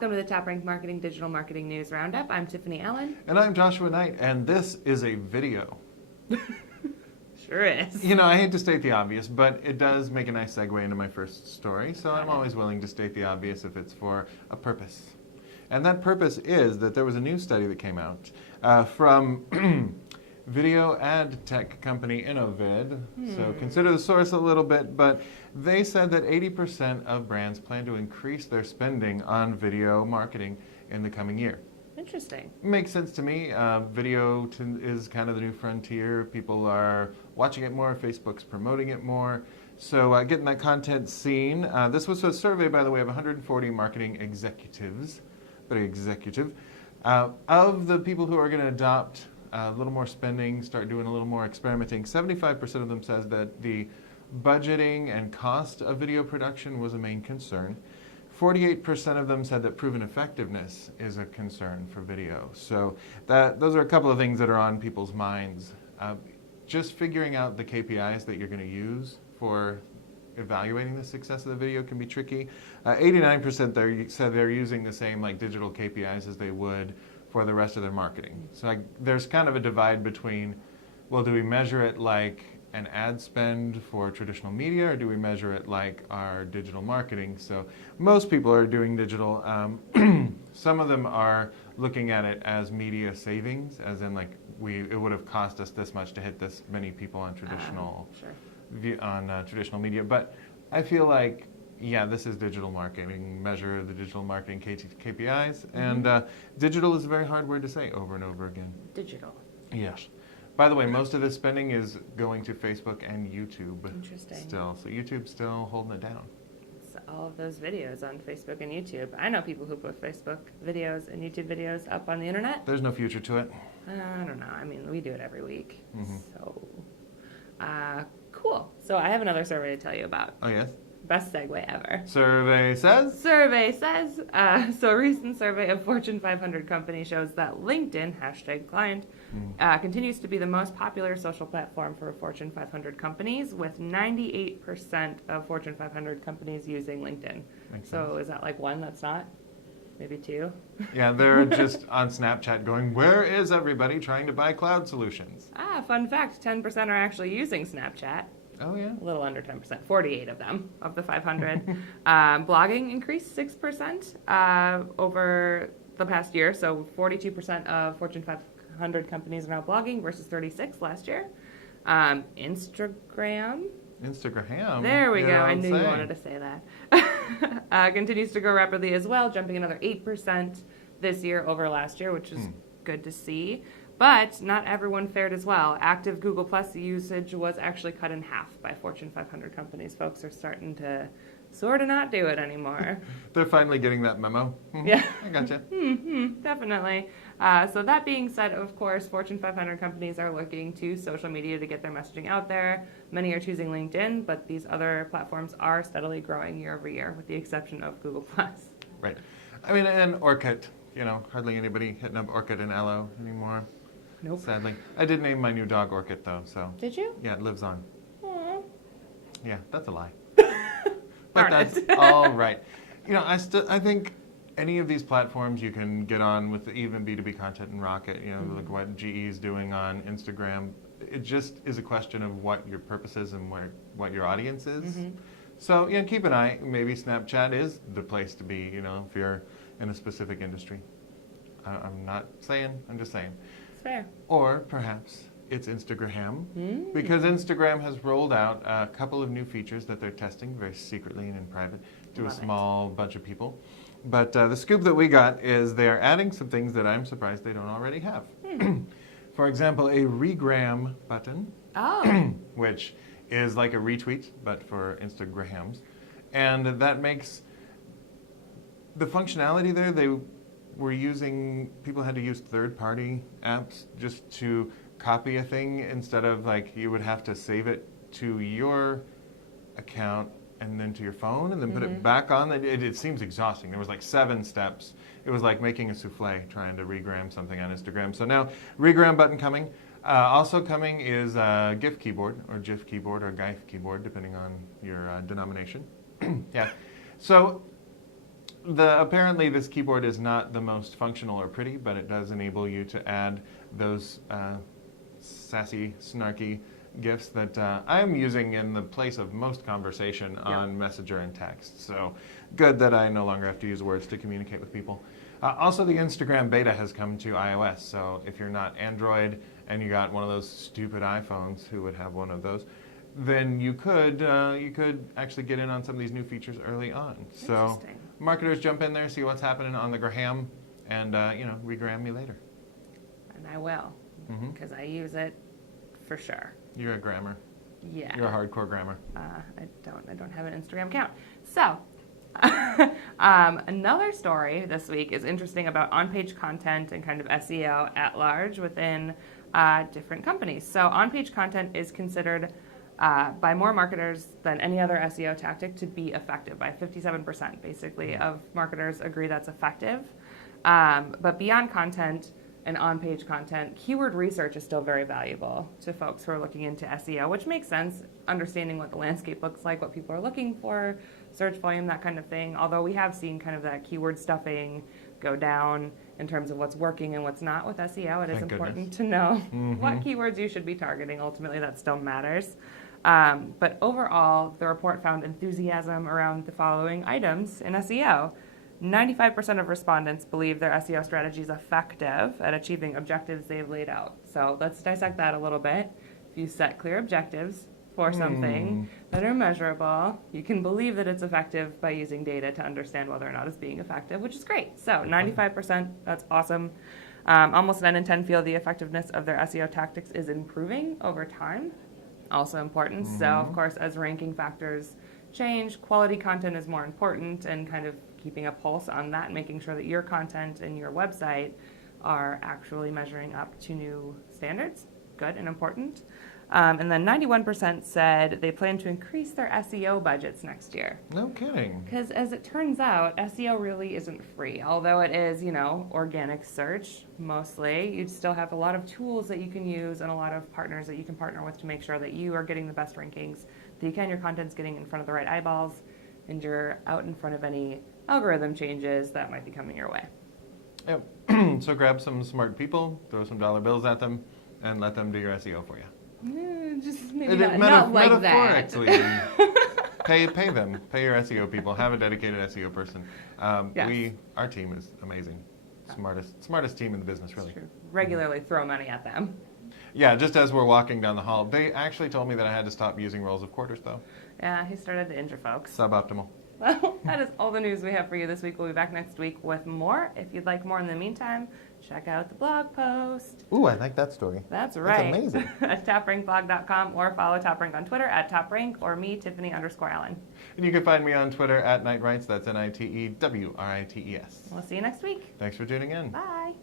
Welcome to the TopRank Marketing Digital Marketing News Roundup. I'm Tiffany Allen. And I'm Joshua Knight, and this is a video. Sure is. You know, I hate to state the obvious, but it does make a nice segue into my first story, so I'm always willing to state the obvious if it's for a purpose. And that purpose is that there was a new study that came out from video ad tech company Innovid. So consider the source a little bit, but they said that 80% of brands plan to increase their spending on video marketing in the coming year. Interesting. Makes sense to me. Video is kind of the new frontier. People are watching it more. Facebook's promoting it more. So getting that content seen. This was a survey, by the way, of 140 marketing executives. Very executive. Of the people who are going to adopt a little more spending, start doing a little more experimenting, 75% of them says that the budgeting and cost of video production was a main concern. 48% of them said that proven effectiveness is a concern for video. So those are a couple of things that are on people's minds. Just figuring out the KPIs that you're going to use for evaluating the success of the video can be tricky. 89% said they're using the same digital KPIs as they would for the rest of their marketing. So there's kind of a divide between, well, do we measure it like an ad spend for traditional media, or do we measure it like our digital marketing? So most people are doing digital. Some of them are looking at it as media savings, as in it would have cost us this much to hit this many people on traditional traditional media. But I feel like, yeah, this is digital marketing. Measure the digital marketing KPIs, and digital is a very hard word to say over and over again. Digital. Yes. By the way, most of this spending is going to Facebook and YouTube. Interesting. Still, so YouTube's still holding it down. It's all of those videos on Facebook and YouTube. I know people who put Facebook videos and YouTube videos up on the internet. There's no future to it. I don't know. I mean, we do it every week. So, cool. So I have another survey to tell you about. Oh, yes? Best segue ever. Survey says? Survey says. So a recent survey of Fortune 500 companies shows that LinkedIn, #client, continues to be the most popular social platform for Fortune 500 companies, with 98% of Fortune 500 companies using LinkedIn. Makes so sense. is that one that's not? Maybe two? Yeah, they're just on Snapchat going, where is everybody trying to buy cloud solutions? Fun fact, 10% are actually using Snapchat. Oh, yeah? A little under 10%, 48 of them, of the 500. Blogging increased 6% over the past year, so 42% of Fortune 500 companies are now blogging versus 36 last year. Instagram. There we go. I knew you wanted to say that. Continues to grow rapidly as well, jumping another 8% this year over last year, which is good to see. But not everyone fared as well. Active Google Plus usage was actually cut in half by Fortune 500 companies. Folks are starting to sort of not do it anymore. They're finally getting that memo. Yeah. I gotcha. Definitely. So that being said, of course, Fortune 500 companies are looking to social media to get their messaging out there. Many are choosing LinkedIn, but these other platforms are steadily growing year over year, with the exception of Google Plus. Right. I mean, and Orkut. Hardly anybody hitting up Orkut and Allo anymore. Nope. Sadly. I did name my new dog Orkut, though, so. Did you? Yeah, it lives on. Aww. Yeah, that's a lie. Darn But that's it. all right. I think any of these platforms you can get on with even B2B content and rocket, like what GE is doing on Instagram. It just is a question of what your purpose is and what your audience is. So, keep an eye. Maybe Snapchat is the place to be, if you're in a specific industry. I'm not saying, I'm just saying. Fair. Or perhaps it's Instagram, because Instagram has rolled out a couple of new features that they're testing very secretly and in private to a small bunch of people. But the scoop that we got is they're adding some things that I'm surprised they don't already have. For example, a regram button, which is like a retweet, but for Instagrams. And that makes the functionality there, people had to use third-party apps just to copy a thing instead of you would have to save it to your account and then to your phone and then put it back on. It seems exhausting. There was 7 steps. It was like making a souffle trying to regram something on Instagram. So now, regram button coming. Also coming is a GIF keyboard, or GIF keyboard, or GIF keyboard, depending on your denomination. Yeah. So Apparently this keyboard is not the most functional or pretty, but it does enable you to add those sassy, snarky GIFs that I am using in the place of most conversation on Messenger and text. So good that I no longer have to use words to communicate with people. Also, the Instagram beta has come to iOS, so if you're not Android and you got one of those stupid iPhones, who would have one of those, then you could actually get in on some of these new features early on. So marketers, jump in there, see what's happening on the Graham, and re-gram me later. And I will, because I use it for sure. You're a grammer. Yeah. You're a hardcore grammer. I don't have an Instagram account. So, another story this week is interesting about on-page content and kind of SEO at large within different companies. So, on-page content is considered by more marketers than any other SEO tactic to be effective. By 57%, basically, of marketers agree that's effective. But beyond content and on-page content, keyword research is still very valuable to folks who are looking into SEO, which makes sense, understanding what the landscape looks like, what people are looking for, search volume, that kind of thing. Although we have seen kind of that keyword stuffing go down in terms of what's working and what's not with SEO. It is important to know what keywords you should be targeting. Ultimately, that still matters. But overall, the report found enthusiasm around the following items in SEO. 95% of respondents believe their SEO strategy is effective at achieving objectives they've laid out. So let's dissect that a little bit. If you set clear objectives for something that are measurable, you can believe that it's effective by using data to understand whether or not it's being effective, which is great. So 95%, that's awesome. Almost 9 in 10 feel the effectiveness of their SEO tactics is improving over time. Also important. So, of course, as ranking factors change, quality content is more important, and kind of keeping a pulse on that, making sure that your content and your website are actually measuring up to new standards. Good and important. And then 91% said they plan to increase their SEO budgets next year. No kidding. Because as it turns out, SEO really isn't free. Although it is, organic search mostly, you still have a lot of tools that you can use and a lot of partners that you can partner with to make sure that you are getting the best rankings that you can, your content's getting in front of the right eyeballs, and you're out in front of any algorithm changes that might be coming your way. Yep. So grab some smart people, throw some dollar bills at them, and let them do your SEO for you. Just maybe not like that. Pay them. Pay your SEO people. Have a dedicated SEO person. Yes. Our team is amazing. Smartest team in the business, really. True. Regularly throw money at them. Yeah, just as we're walking down the hall. They actually told me that I had to stop using rolls of quarters, though. Yeah, he started to injure folks. Suboptimal. Well, that is all the news we have for you this week. We'll be back next week with more. If you'd like more in the meantime, check out the blog post. Ooh, I like that story. That's right. That's amazing. At toprankblog.com, or follow TopRank on Twitter at TopRank, or me, Tiffany_Allen. And you can find me on Twitter at Nitewrites. That's NITEWRITES. We'll see you next week. Thanks for tuning in. Bye.